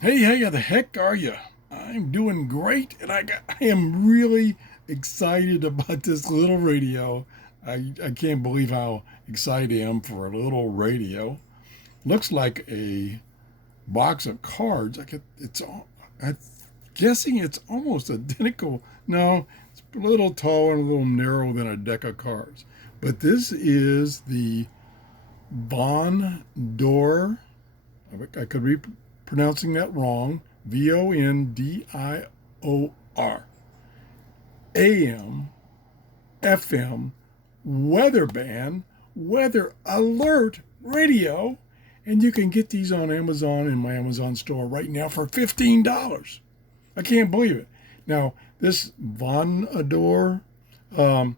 Hey, how the heck are you? I'm doing great, and I am really excited about this little radio. I can't believe how excited I am for a little radio. Looks like a box of cards. I'm guessing it's almost identical. No, it's a little taller and a little narrower than a deck of cards. But this is the VONDIOR. I could be pronouncing that wrong. VONDIOR. AM, FM, weather band, weather alert radio. And you can get these on Amazon in my Amazon store right now for $15. I can't believe it. Now, this VONDIOR,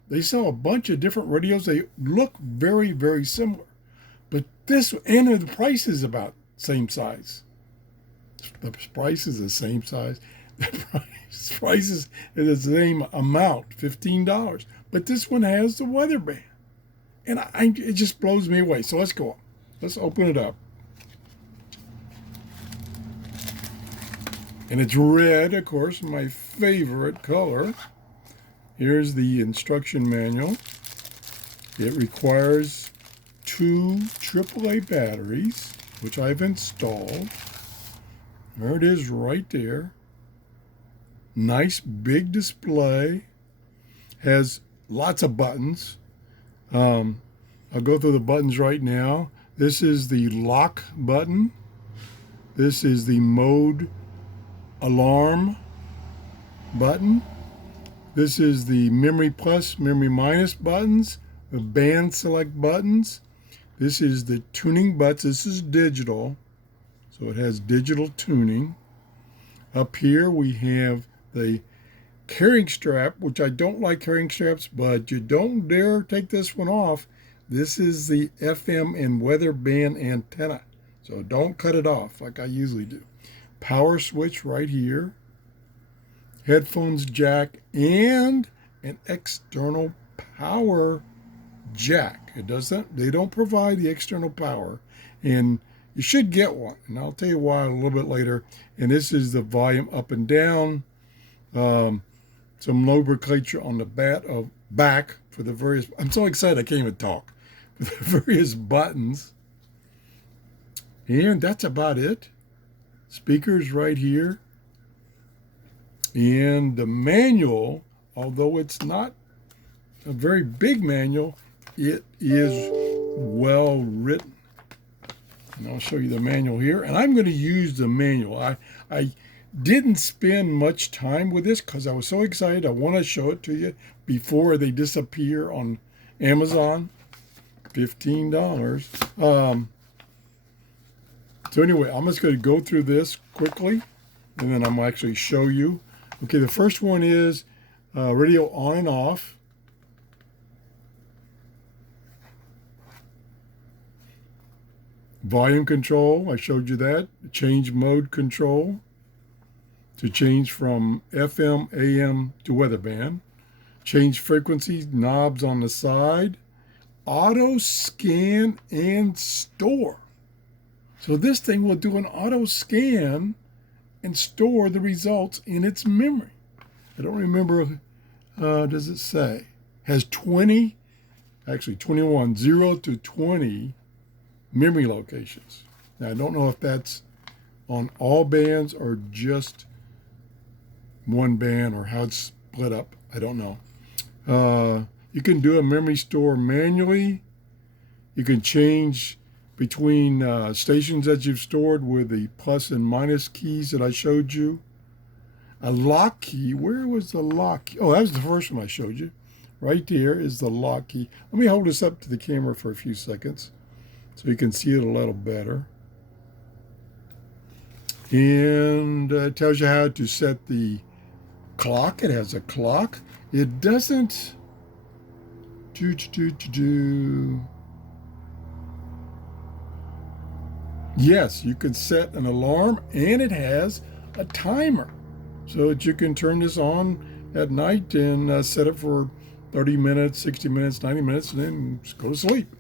they sell a bunch of different radios. They look very, very similar. But this, and the price is about same size. The price is the same size. The price is the same amount, $15. But this one has the weather band. And it just blows me away. So let's go on. Let's open it up. And it's red, of course, my favorite color. Here's the instruction manual. It requires two AAA batteries, which I've installed. There it is right there. Nice big display. Has lots of buttons. I'll go through the buttons right now. This is the lock button. This is the mode alarm button. This is the memory plus, memory minus buttons, the band select buttons. This is the tuning buttons. This is digital, so it has digital tuning. Up here we have the carrying strap, which I don't like carrying straps, but you don't dare take this one off. This is the FM and weather band antenna, so don't cut it off like I usually do. Power switch right here. Headphones jack and an external power jack. It doesn't. They don't provide the external power, and you should get one. And I'll tell you why a little bit later. And this is the volume up and down. Some nomenclature on the back for the various. I'm so excited I can't even talk. For the various buttons, and that's about it. Speakers right here. And the manual, although it's not a very big manual, it is well written. And I'll show you the manual here. And I'm going to use the manual. I didn't spend much time with this because I was so excited. I want to show it to you before they disappear on Amazon. $15. So anyway, I'm just going to go through this quickly, and then I'm going to actually show you. Okay, the first one is radio on and off. Volume control, I showed you that. Change mode control to change from FM, AM to weather band. Change frequencies, knobs on the side. Auto scan and store. So this thing will do an auto scan and store the results in its memory. I don't remember, does it say? Has 20, actually 21, 0 to 20 memory locations. Now, I don't know if that's on all bands or just one band or how it's split up. I don't know. You can do a memory store manually. You can change between stations that you've stored with the plus and minus keys that I showed you. A lock key, where was the lock key? Oh, that was the first one I showed you. Right there is the lock key. Let me hold this up to the camera for a few seconds so you can see it a little better. And it tells you how to set the clock. It has a clock. It doesn't Yes, you can set an alarm, and it has a timer so that you can turn this on at night and set it for 30 minutes, 60 minutes, 90 minutes, and then just go to sleep.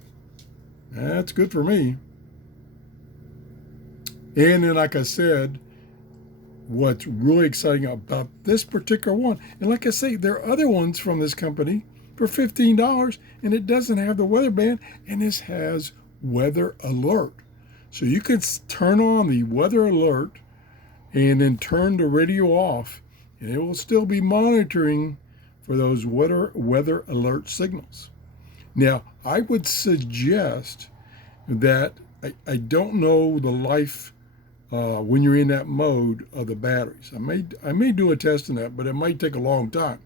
That's good for me. And then, like I said, what's really exciting about this particular one, and like I say, there are other ones from this company for $15, and it doesn't have the weather band, and this has weather alert. So you can turn on the weather alert and then turn the radio off, and it will still be monitoring for those weather alert signals. Now, I would suggest that I don't know the life when you're in that mode of the batteries. I may do a test on that, but it might take a long time.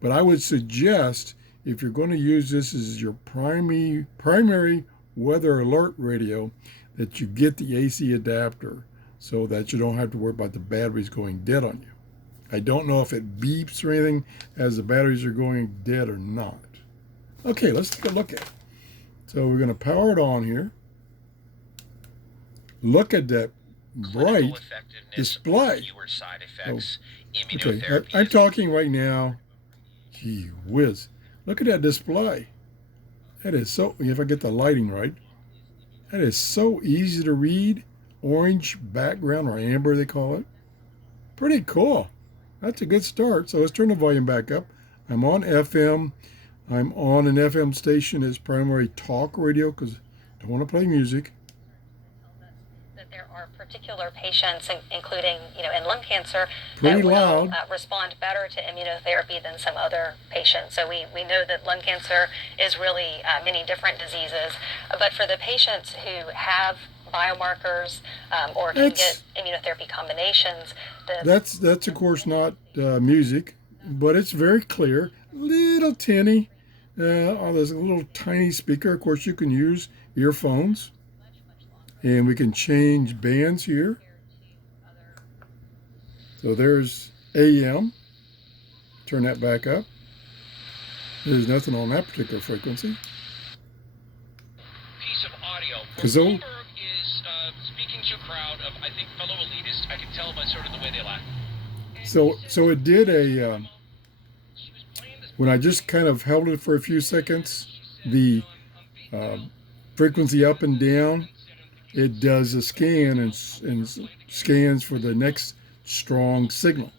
But I would suggest if you're going to use this as your primary weather alert radio, that you get the AC adapter so that you don't have to worry about the batteries going dead on you. I don't know if it beeps or anything as the batteries are going dead or not. Okay, let's take a look at it. So we're going to power it on here. Look at that bright display. Oh, okay, I'm talking right now. Gee whiz. Look at that display. That is so, if I get the lighting right, that is so easy to read. Orange background, or amber they call it. Pretty cool. That's a good start. So let's turn the volume back up. I'm on FM. I'm on an FM station as primary talk radio because I don't want to play music. That there are particular patients, including, in lung cancer, Pretty that loud. will respond better to immunotherapy than some other patients. So we know that lung cancer is really many different diseases. But for the patients who have biomarkers or can get immunotherapy combinations, that's of course not music, but it's very clear. Little tinny on this little tiny speaker. Of course, you can use earphones, and we can change bands here. So there's AM. Turn that back up. There's nothing on that particular frequency. Piece of audio. Because Bloomberg is speaking to a crowd of, I think, fellow elitists. I can tell by sort of the way they laugh. So it did a. When I just kind of held it for a few seconds, the frequency up and down, it does a scan and scans for the next strong signal.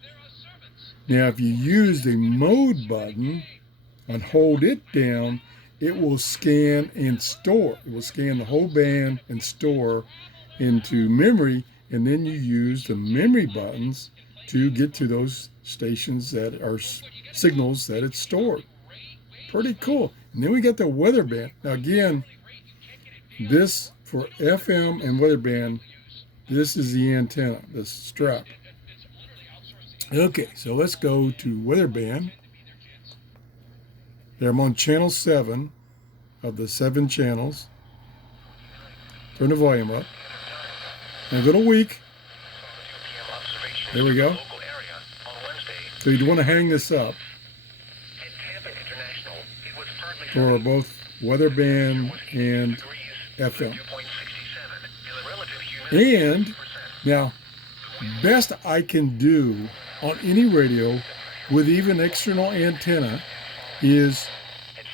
Now, if you use the mode button and hold it down, it will scan and store. It will scan the whole band and store into memory, and then you use the memory buttons to get to those stations that are signals that it's stored. Pretty cool. And then we got the weather band. Now again, this for FM and weather band, this is the antenna, the strap. Okay, so let's go to weather band. There I'm on channel 7 of the 7 channels. Turn the volume up. And a little weak. There we go. So you'd want to hang this up for both weather band and FM. And now, best I can do on any radio with even external antenna is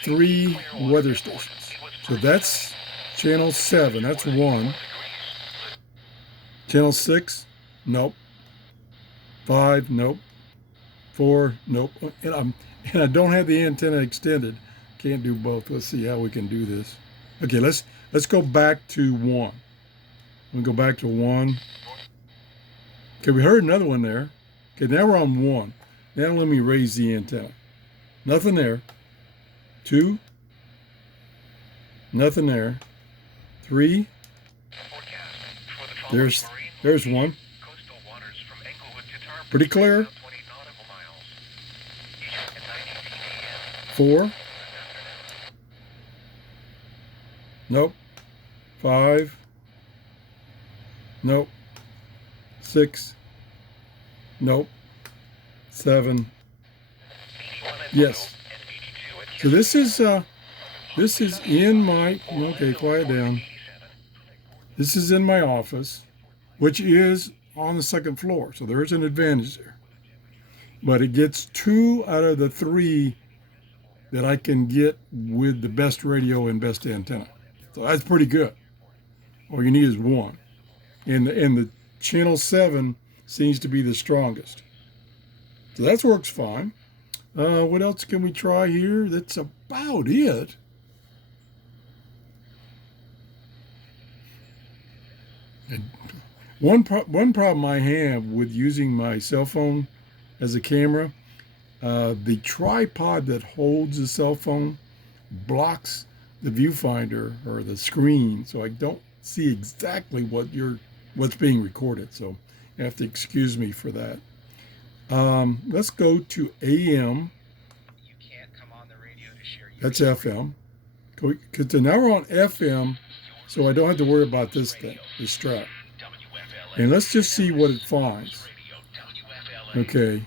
3 weather stations. So that's channel 7, that's 1. Channel 6, nope. 5, nope. 4, nope. And I don't have the antenna extended. Can't do both. Let's see how we can do this. Okay, let's go back to 1. We'll go back to 1. Okay, we heard another one there. Okay, now we're on 1. Now let me raise the antenna. Nothing there. 2. Nothing there. 3. There's 1. Pretty clear. 4. Nope. 5. Nope. 6. Nope. 7. Yes. So this is in my, okay, quiet down. This is in my office, which is on the 2nd floor. So there is an advantage there. But it gets 2 out of the 3 that I can get with the best radio and best antenna. So that's pretty good. All you need is 1. And the channel 7 seems to be the strongest. So that works fine. What else can we try here? That's about it. And one problem I have with using my cell phone as a camera, the tripod that holds the cell phone blocks the viewfinder or the screen, so I don't see exactly what's being recorded. So you have to excuse me for that. Let's go to AM. You can't come on the radio to share your That's FM. Because now we're on FM, so I don't have to worry about this thing, this strap. And let's just see what it finds. Okay.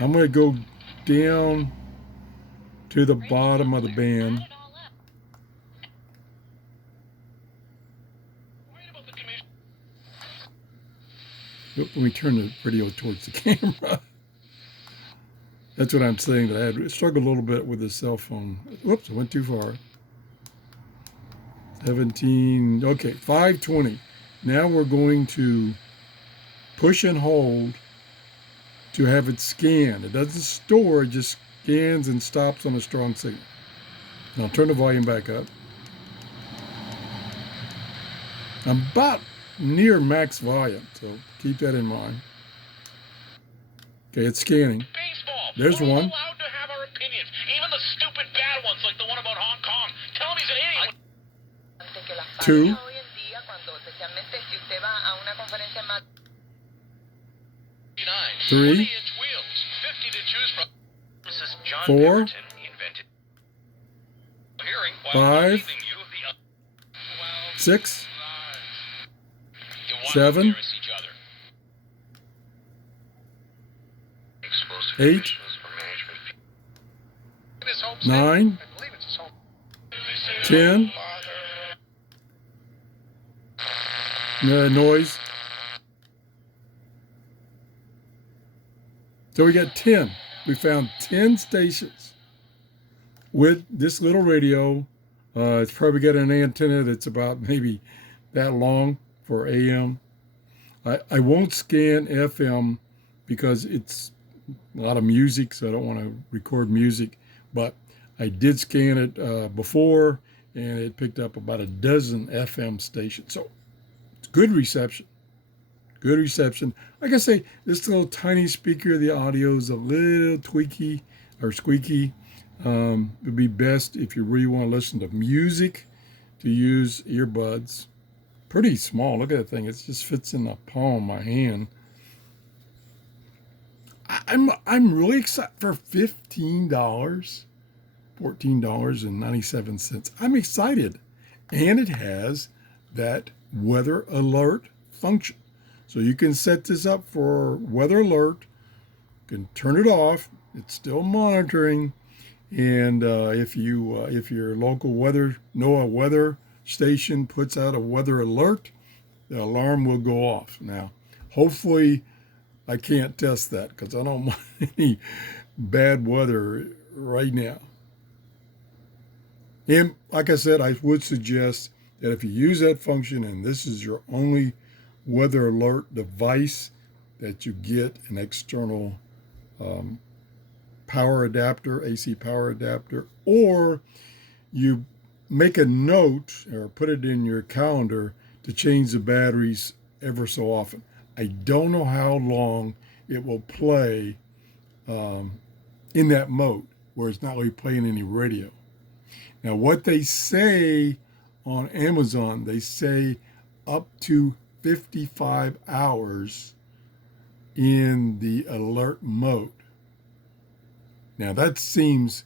I'm going to go down to the bottom of the band. Let me turn the radio towards the camera. That's what I'm saying, that I had struggled a little bit with this cell phone. Whoops, I went too far. 17, okay, 520. Now we're going to push and hold to have it scan. It doesn't store, it just scans and stops on a strong signal. Now turn the volume back up. I'm about near max volume, so keep that in mind. Okay, it's scanning. Baseball. There's We're one. allowed to have our opinions, even the stupid bad ones like the one about Hong Kong. Tell him he's an idiot. 2, 3, 20-inch wheels, 50 to choose from. Mrs. John 4, Pemberton invented hearing while 5, leaving you the 6, you want 7, to embarrass each other. Explosive 8, conditions for management. It is home 9, I believe it's his home. 10, noise. So we got 10. We found 10 stations with this little radio. It's probably got an antenna that's about maybe that long for AM. I won't scan FM because it's a lot of music, so I don't want to record music. But I did scan it before, and it picked up about a dozen FM stations. So it's good reception. Good reception. Like I say, this little tiny speaker, the audio is a little tweaky or squeaky. It would be best if you really want to listen to music to use earbuds. Pretty small. Look at that thing. It just fits in the palm of my hand. I'm really excited for $15, $14.97. I'm excited. And it has that weather alert function. So you can set this up for weather alert. You can turn it off. It's still monitoring. And if your local NOAA weather station puts out a weather alert, the alarm will go off. Now, hopefully, I can't test that because I don't want any bad weather right now. And like I said, I would suggest that if you use that function and this is your only weather alert device, that you get an external power adapter, AC power adapter, or you make a note or put it in your calendar to change the batteries ever so often. I don't know how long it will play in that mode where it's not really playing any radio. Now, what they say on Amazon, they say up to 55 hours in the alert mode. Now, that seems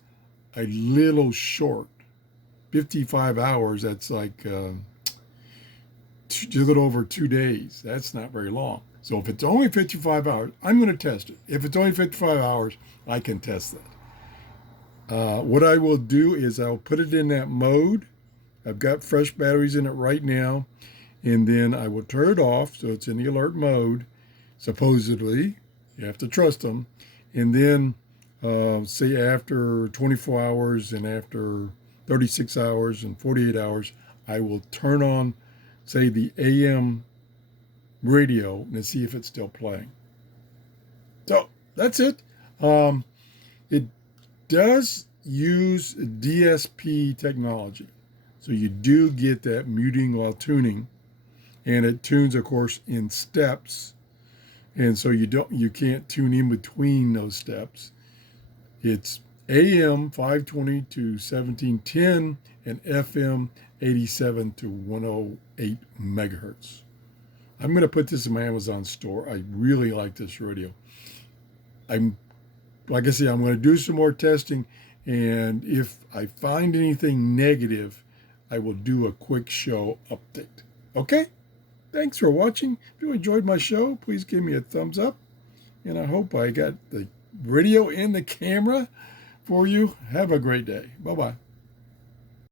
a little short. 55 hours, that's like just a little over 2 days. That's not very long. So if it's only 55 hours, I'm going to test it. If it's only 55 hours, I can test that. What I will do is I'll put it in that mode. I've got fresh batteries in it right now. And then I will turn it off so it's in the alert mode, supposedly. You have to trust them. And then say after 24 hours and after 36 hours and 48 hours, I will turn on, say, the AM radio and see if it's still playing. So that's it. It does use DSP technology. So you do get that muting while tuning, and it tunes, of course, in steps. And so you can't tune in between those steps. It's AM 520 to 1710 and FM 87 to 108 megahertz. I'm going to put this in my Amazon store. I really like this radio. Like I said, I'm going to do some more testing, and if I find anything negative, I will do a quick show update. Okay? Thanks for watching. If you enjoyed my show, please give me a thumbs up. And I hope I got the radio and the camera for you. Have a great day. Bye-bye.